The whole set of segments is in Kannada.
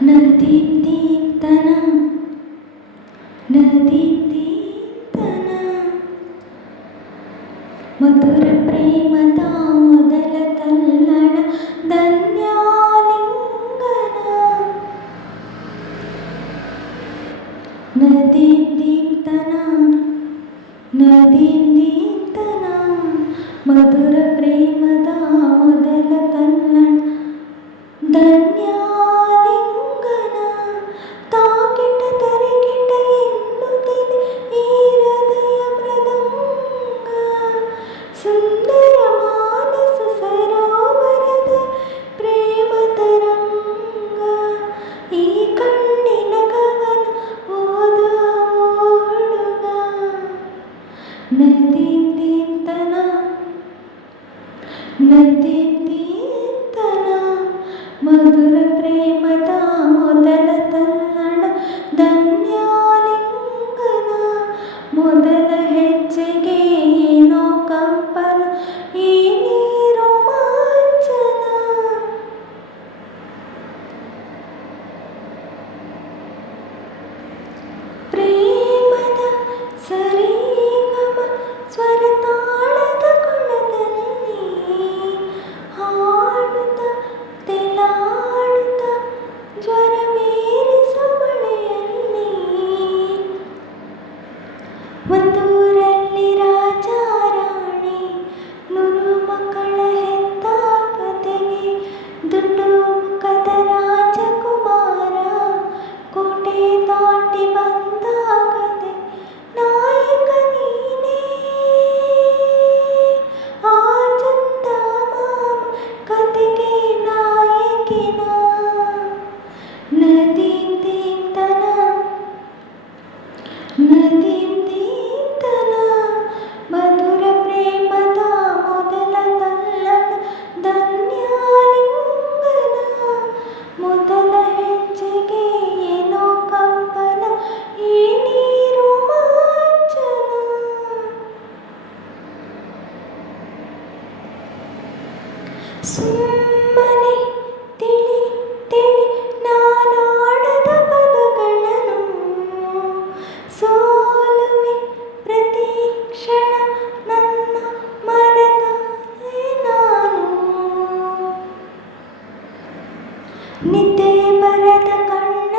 ನದೀಪ್ತೀತನ ನದೀಪ್ತೀತನ ಮಧುರ ಪ್ರೇಮದ ಮೊದಲ ತಲ್ಲಣ ಧನ್ಯಾಲಿಂಗನ ನದೀಪ್ತೀತನ ನದೀಪ್ತೀತನ ಮಧುರ ಪ್ರೇಮದ ಮೊದಲ ತಲ್ಲಣ ಧನ್ಯಾಲಿಂಗನ ತಾಕಿಟ ತರಿಕಿಟ ಎನ್ನುತ್ತಿದೆ ಈ ಹೃದಯ ಮೃದಂಗ ಸುಂದರ ಮಾನಸ ಸರೋವರದ ಪ್ರೇಮ ತರಂಗ ಈ ಕಣ್ಣಿನ ಕವನ ಓದ ಹುಡುಗ ನದೀಪ್ತೀತನ ನದೀಪ್ತೀತನ ಮಧುರ ಪ್ರೇಮದ ಮೊದಲ ತಲ್ಲಣ ಧನ್ಯಾಲಿಂಗನ ಮೊದಲ ಹೆಜ್ಜೆಗೆ ಏನೋ ಕಂಪನ ಈ ನೀರು ಮಾಂಚನ ಪ್ರೇಮದ ಸರಿಗಮ ಸ್ವರತಾಳದ ಕೊಳದಲ್ಲಿ ಹಾಡುತ್ತ ತೆಲಾಡುತ್ತ ಜ್ವರವೇರಿಸೋ ಮಳೆಯಲ್ಲಿ ಒಂದೂರಲ್ಲಿ ರಾಜ ರಾಣಿ 100 ಮಕ್ಕಳ ಹೆತ್ತ ಕತೆಗೆ ದುಂಡು ಮುಖದ ರಾಜಕುಮಾರ ಕೋಟೆ ದಾಟಿ ಬಂದ ಕತೆ ನಾಯಕ ನೀನೇ ಆ ಚಂದ ಮಾಮ ಕತೆಗೆ ನಾಯಕಿನ ನದೀಪ್ತೀತನ ನದೀಪ್ತೀತನ ಮಧುರ ಪ್ರೇಮದ ಮೊದಲ ತಲ್ಲಣ ಧನ್ಯಾಲಿಂಗನ ಮೊದಲ ಹೆಜ್ಜೆಗೆ ಏನೋ ಕಂಪನ ಈ ನೀರು ಮಾಂಚನ ಸುಮ್ಮನೆ ತಿಳಿ ತಿಳಿ ನಾನಾಡದ ಪದಗಳನ್ನು ಸೋಲುವೆ ಪ್ರತಿ ಕ್ಷಣ ನನ್ನ ಮನದಾರೆ ನಾನು ನಿದ್ದೆ ಬರದ ಕಣ್ಣ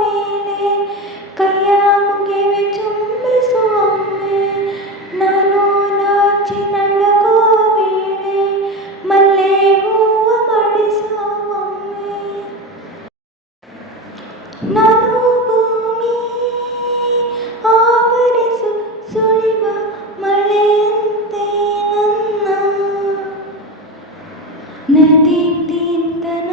ಮೇಲೆ ಕೈಯ ಮುಗಿವೆ ಚುಂಬಿಸುವೊಮ್ಮೆ ನಾನು ನಾಚಿ ನಡಗೋ ವೇಳೆ ಮಲ್ಲೆ ಹೂವ ಮಡಿಸುವೊಮ್ಮೆ ನಾನು ಭೂಮಿ ಆವರಿಸು ಸುಳಿವ ಮಳೆಯಂತೆ ನನ್ನ ನದೀಪ್ತೀತನ